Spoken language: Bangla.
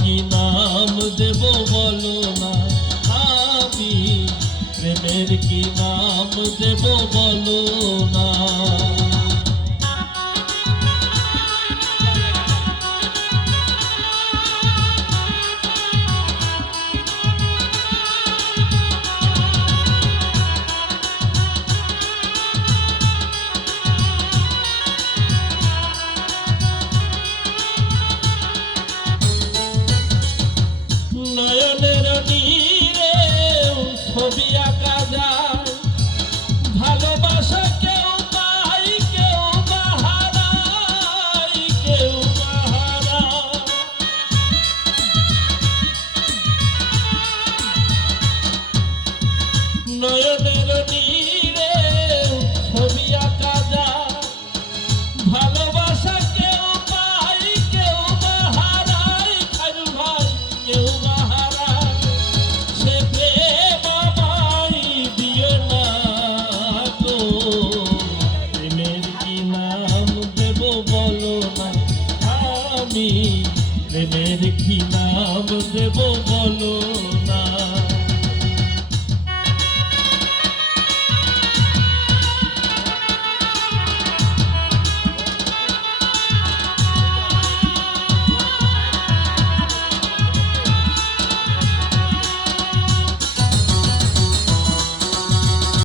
কি নাম দেব বলো না, আমি প্রেমের কি নাম দেব বলো না। নয়নের নীরে ছবি আঁকা যায়, ভালোবাসা কেউ পাই কেউ বাহারায়, কেউ বাহারায়। নয়নের নীরে ছবি আঁকা যায়, ভালোবাসা কেউ পাই কেউ বাহারায়, খাইরু ভাই কেউ বাহারায়। সে প্রেম আমায় দিও না গো, প্রেমের কি নাম দেব বলো না, আমি প্রেমের কি নাম দেব বলো